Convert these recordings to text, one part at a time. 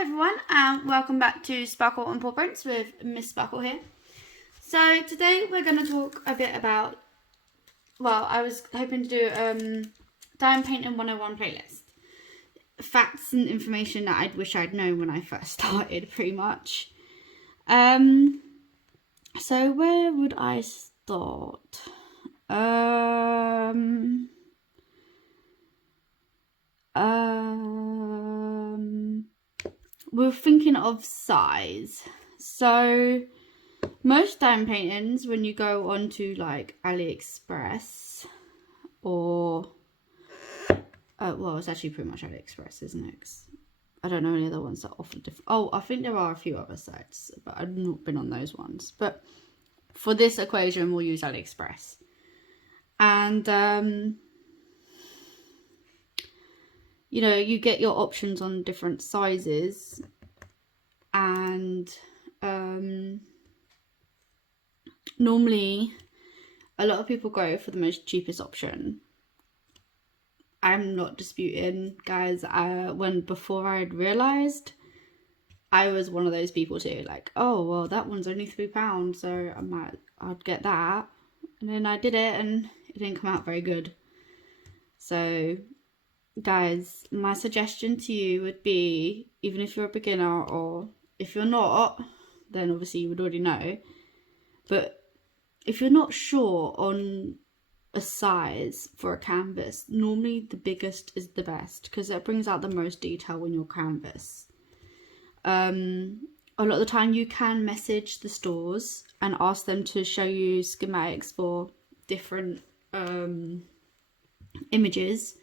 Hi everyone, and welcome back to Sparkle and Paw Prints with Miss Sparkle here. So today we're going to talk a bit about, well, I was hoping to do Dime Painting 101 playlist. Facts and information that I wish I'd known when I first started, pretty much. So where would I start? We're thinking of size. So most dime paintings, when you go onto like AliExpress or well, it's actually pretty much AliExpress, isn't it? 'Cause I don't know any other ones that offer different. Oh, I think there are a few other sites, but I've not been on those ones. But for this equation, we'll use AliExpress. And you know, you get your options on different sizes, and normally a lot of people go for the most cheapest option. I'm not disputing, guys. Before I'd realized, I was one of those people too, like, oh well, that one's only £3, so I'd get that. And then I did it and it didn't come out very good. So guys, my suggestion to you would be, even if you're a beginner, or if you're not, then obviously you would already know, but if you're not sure on a size for a canvas, normally the biggest is the best, because it brings out the most detail in your canvas. A lot of the time you can message the stores and ask them to show you schematics for different images.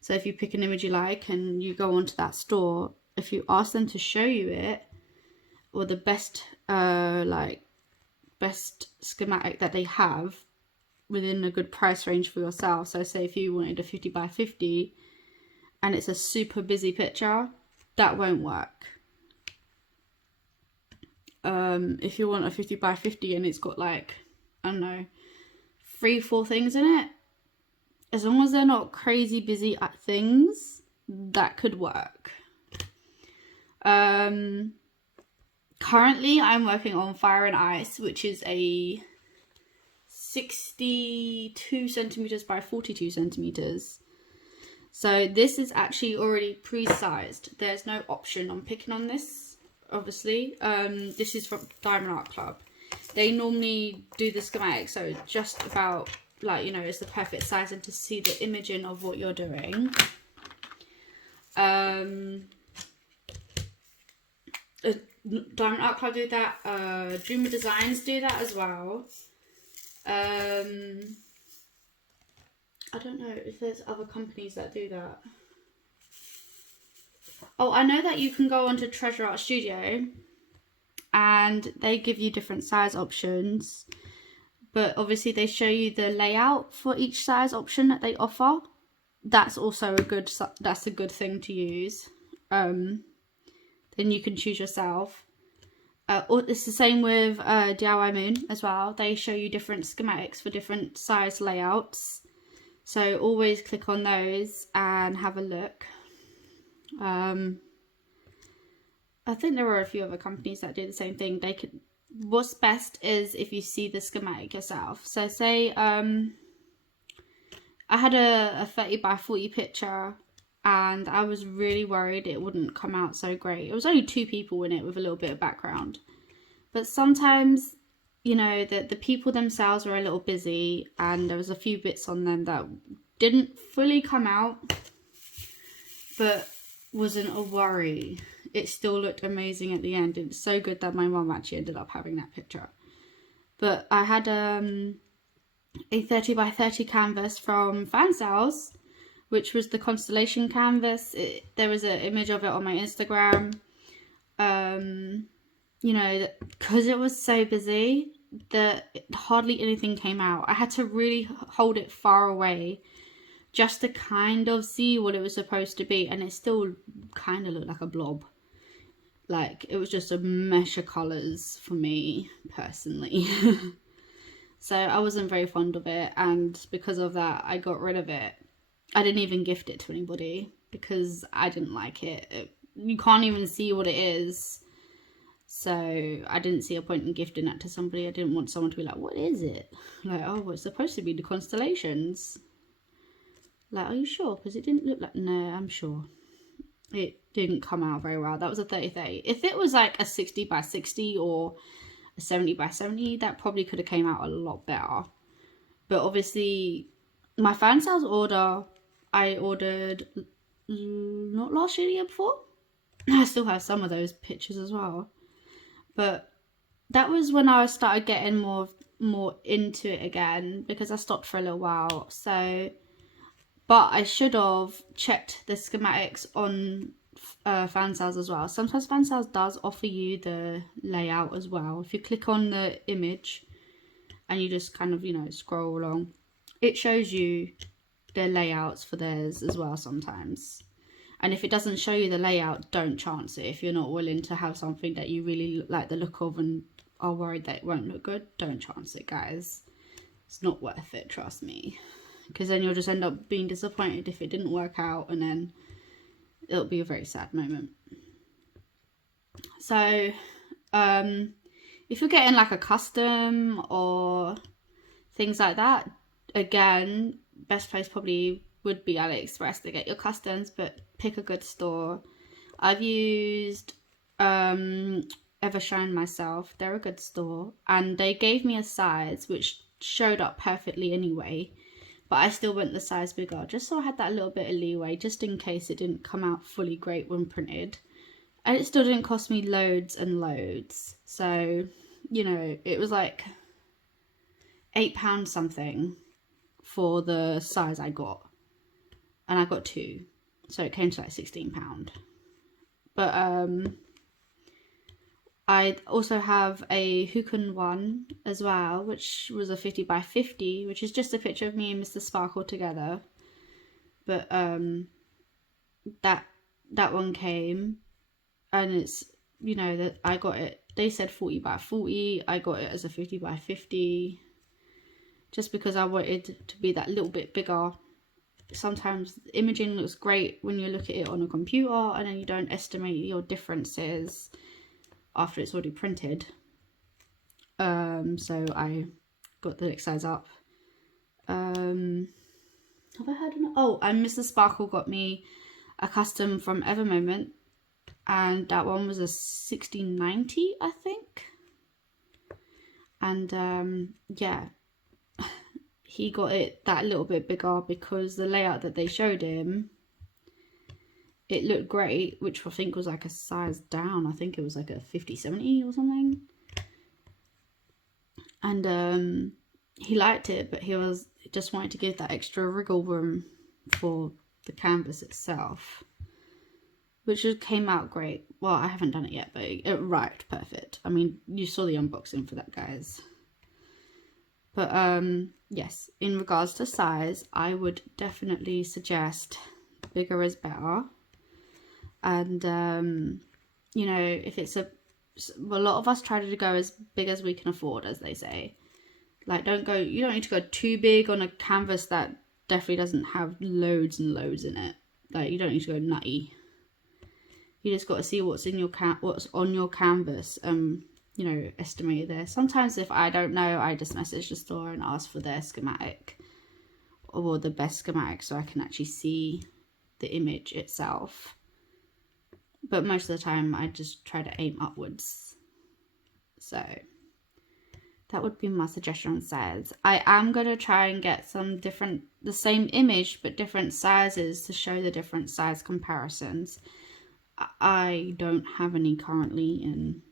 So if you pick an image you like and you go onto that store, if you ask them to show you it, or the best best schematic that they have within a good price range for yourself. So say if you wanted a 50 by 50 and it's a super busy picture, that won't work. If you want a 50 by 50 and it's got like, I don't know, 3-4 things in it, as long as they're not crazy busy at things, that could work. Currently I'm working on Fire and Ice, which is a 62 centimeters by 42 centimeters. So this is actually already pre-sized. There's no option on picking on this, obviously. This is from Diamond Art Club. They normally do the schematic, so just about, like, you know, it's the perfect size, and to see the imaging of what you're doing. Diamond Art Club do that. Dreamer Designs do that as well. I don't know if there's other companies that do that. Oh, I know that you can go onto Treasure Art Studio and they give you different size options, but obviously they show you the layout for each size option that they offer. That's also a good thing to use. Then you can choose yourself. It's the same with DIY Moon as well. They show you different schematics for different size layouts. So always click on those and have a look. I think there are a few other companies that do the same thing. What's best is if you see the schematic yourself. So say I had a 30 by 40 picture, and I was really worried it wouldn't come out so great. It was only 2 people in it with a little bit of background. But sometimes, you know, the people themselves were a little busy, and there was a few bits on them that didn't fully come out, but wasn't a worry. It still looked amazing at the end. It was so good that my mum actually ended up having that picture. But I had a 30 by 30 canvas from Fan Sales, which was the Constellation canvas. There was an image of it on my Instagram. You know, because it was so busy that hardly anything came out. I had to really hold it far away just to kind of see what it was supposed to be, and it still kind of looked like a blob. Like, it was just a mesh of colours for me, personally. So I wasn't very fond of it, and because of that, I got rid of it. I didn't even gift it to anybody because I didn't like it. you can't even see what it is. So I didn't see a point in gifting that to somebody. I didn't want someone to be like, what is it? Like, oh, well, it's supposed to be the constellations. Like, are you sure? Because it didn't look like... No, I'm sure. It didn't come out very well. That was a 30-30. If it was like a 60 by 60 or a 70 by 70, that probably could have came out a lot better. But obviously, my fan sales order, I ordered not last year, the year before. I still have some of those pictures as well. But that was when I started getting more into it again, because I stopped for a little while. So, but I should have checked the schematics on fan sales as well. Sometimes fan sales does offer you the layout as well. If you click on the image and you just kind of, you know, scroll along, it shows you their layouts for theirs as well sometimes. And if it doesn't show you the layout, don't chance it. If you're not willing to have something that you really like the look of and are worried that it won't look good, don't chance it, guys. It's not worth it, trust me. Because then you'll just end up being disappointed if it didn't work out, and then it'll be a very sad moment. So, if you're getting like a custom or things like that, again, best place probably would be AliExpress to get your customs, but pick a good store. I've used Evershine myself. They're a good store, and they gave me a size which showed up perfectly anyway, but I still went the size bigger just so I had that little bit of leeway, just in case it didn't come out fully great when printed. And it still didn't cost me loads and loads. So, you know, it was like £8 something for the size I got. And I got 2. So it came to like £16. But I also have a Hookun one as well, which was a 50 by 50, which is just a picture of me and Mr. Sparkle together. But that one came, and it's, you know, that I got it, they said 40 by 40, I got it as a 50 by 50, just because I wanted to be that little bit bigger. Sometimes the imaging looks great when you look at it on a computer, and then you don't estimate your differences after it's already printed. So I got the next size up. Have I had enough? Oh, and Mr. Sparkle got me a custom from Evermoment, and that one was a 1690, I think. And yeah, he got it that little bit bigger because the layout that they showed him, it looked great, which I think was like a size down. I think it was like a 50-70 or something. And he liked it, but he just wanted to give that extra wriggle room for the canvas itself, which just came out great. Well, I haven't done it yet, but it arrived perfect. I mean, you saw the unboxing for that, guys. But yes, in regards to size, I would definitely suggest bigger is better. And you know, if it's a lot of us try to go as big as we can afford, as they say. Like, you don't need to go too big on a canvas that definitely doesn't have loads and loads in it. Like, you don't need to go nutty. You just got to see what's in your what's on your canvas. You know, estimate there. Sometimes if I don't know, I just message the store and ask for their schematic, or the best schematic, so I can actually see the image itself. But most of the time I just try to aim upwards. So that would be my suggestion on size. I am going to try and get some the same image but different sizes to show the different size comparisons. I don't have any currently in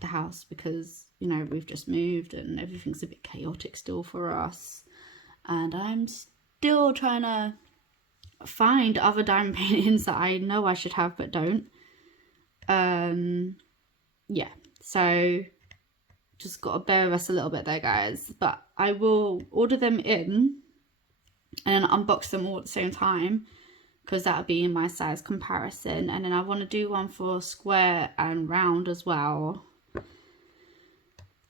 the house because, you know, we've just moved and everything's a bit chaotic still for us, and I'm still trying to find other diamond paintings that I know I should have but don't. Yeah, so just gotta bear with us a little bit there, guys, but I will order them in and unbox them all at the same time, because that'll be in my size comparison. And then I want to do one for square and round as well.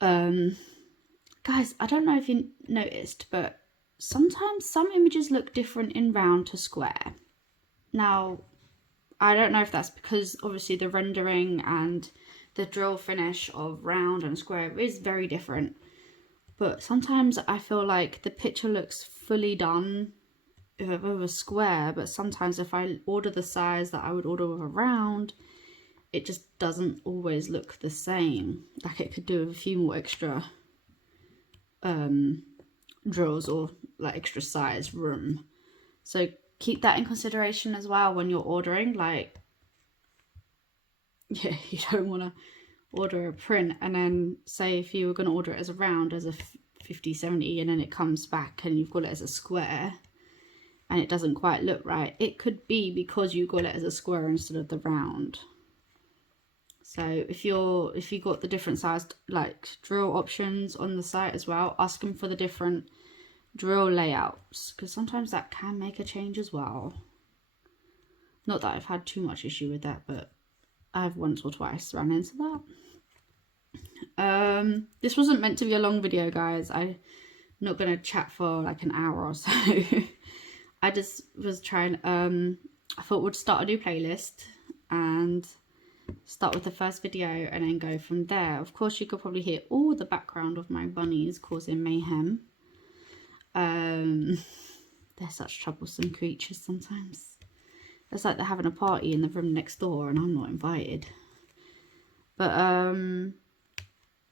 Guys, I don't know if you noticed, but sometimes some images look different in round to square. Now, I don't know if that's because obviously the rendering and the drill finish of round and square is very different. But sometimes I feel like the picture looks fully done with a square, but sometimes if I order the size that I would order with a round, it just doesn't always look the same. Like it could do with a few more extra drills or like extra size room. So keep that in consideration as well when you're ordering. Like, yeah, you don't want to order a print and then say if you were going to order it as a round, as a 50/70, and then it comes back and you've got it as a square and it doesn't quite look right. It could be because you got it as a square instead of the round. So if you got the different sized like drill options on the site as well, ask them for the different drill layouts, because sometimes that can make a change as well. Not that I've had too much issue with that, but I've once or twice run into that. This wasn't meant to be a long video, guys. I'm not gonna chat for like an hour or so. I just was trying, I thought we'd start a new playlist and start with the first video and then go from there. Of course, you could probably hear all the background of my bunnies causing mayhem. They're such troublesome creatures sometimes. It's like they're having a party in the room next door and I'm not invited. But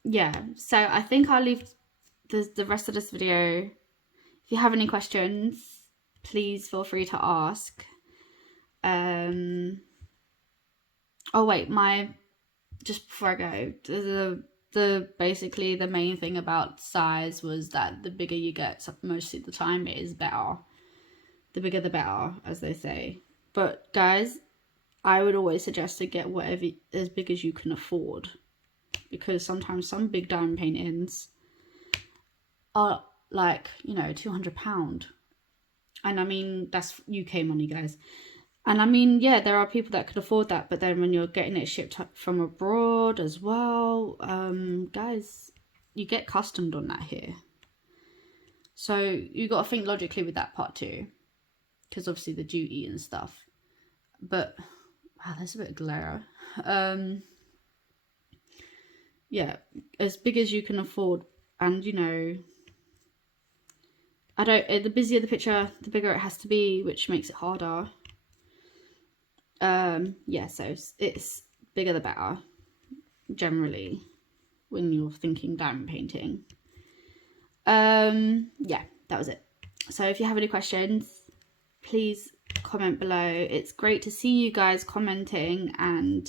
yeah, so I think I'll leave the rest of this video. If you have any questions, please feel free to ask. Oh wait, just before I go, the basically the main thing about size was that the bigger you get, most of the time it is better. The bigger the better, as they say. But guys, I would always suggest to get whatever as big as you can afford, because sometimes some big diamond paintings are like, you know, £200, and I mean that's UK money, guys. And I mean, yeah, there are people that could afford that, but then when you're getting it shipped from abroad as well, guys, you get customed on that here. So you got to think logically with that part too, because obviously the duty and stuff. But wow, there's a bit of glare. Yeah, as big as you can afford, and you know, the busier the picture, the bigger it has to be, which makes it harder. Yeah, so it's bigger the better, generally, when you're thinking diamond painting. Yeah, that was it. So if you have any questions, please comment below. It's great to see you guys commenting, and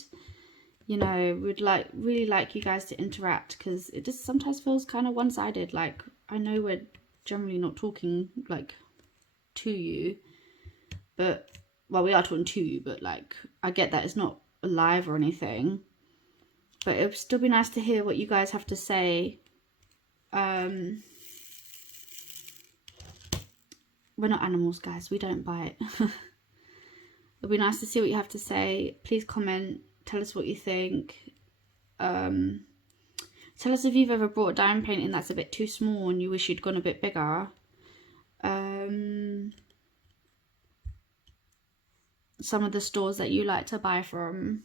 you know, we'd really like you guys to interact, because it just sometimes feels kind of one-sided. Like, I know we're generally not talking like to you, but well, we are talking to you, but like, I get that it's not live or anything, but it would still be nice to hear what you guys have to say. We're not animals, guys, we don't bite. It'll be nice to see what you have to say. Please comment, tell us what you think. Tell us if you've ever bought a diamond painting that's a bit too small and you wish you'd gone a bit bigger. Some of the stores that you like to buy from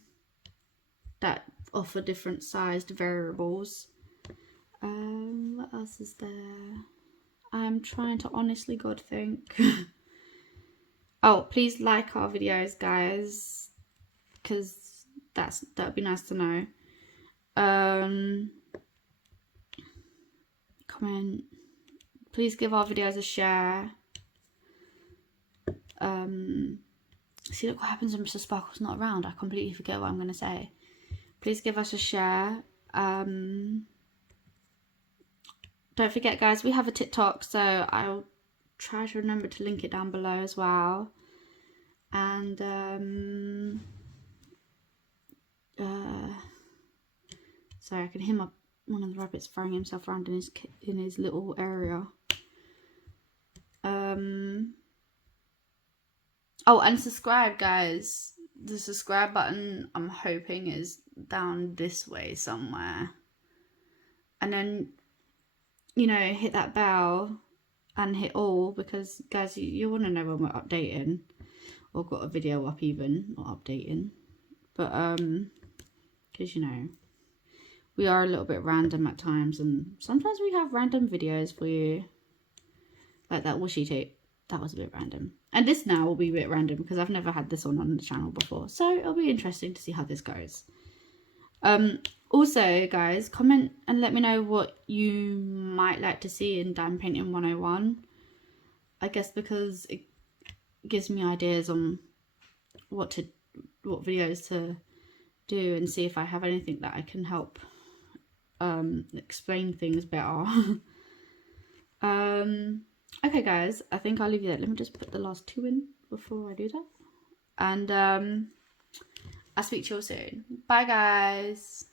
that offer different sized variables. What else is there? I'm trying to honestly God think. Oh, please like our videos, guys, because that'd be nice to know. Comment. Please give our videos a share. See, look what happens when Mr. Sparkle's not around. I completely forget what I'm going to say. Please give us a share. Don't forget, guys, we have a TikTok, so I'll try to remember to link it down below as well. And sorry, I can hear one of the rabbits throwing himself around in his little area. Oh, and subscribe, guys. The subscribe button, I'm hoping, is down this way somewhere. And then, you know, hit that bell and hit all, because, guys, you want to know when we're updating. or got a video up even, or updating. But because you know, we are a little bit random at times, and sometimes we have random videos for you, like that washi tape. That was a bit random, and this now will be a bit random because I've never had this on the channel before, so it'll be interesting to see how this goes. Also guys, comment and let me know what you might like to see in Diamond Painting 101. I guess because it gives me ideas on what videos to do, and see if I have anything that I can help explain things better. Okay guys, I think I'll leave you there. Let me just put the last 2 in before I do that, and I'll speak to you all soon. Bye guys.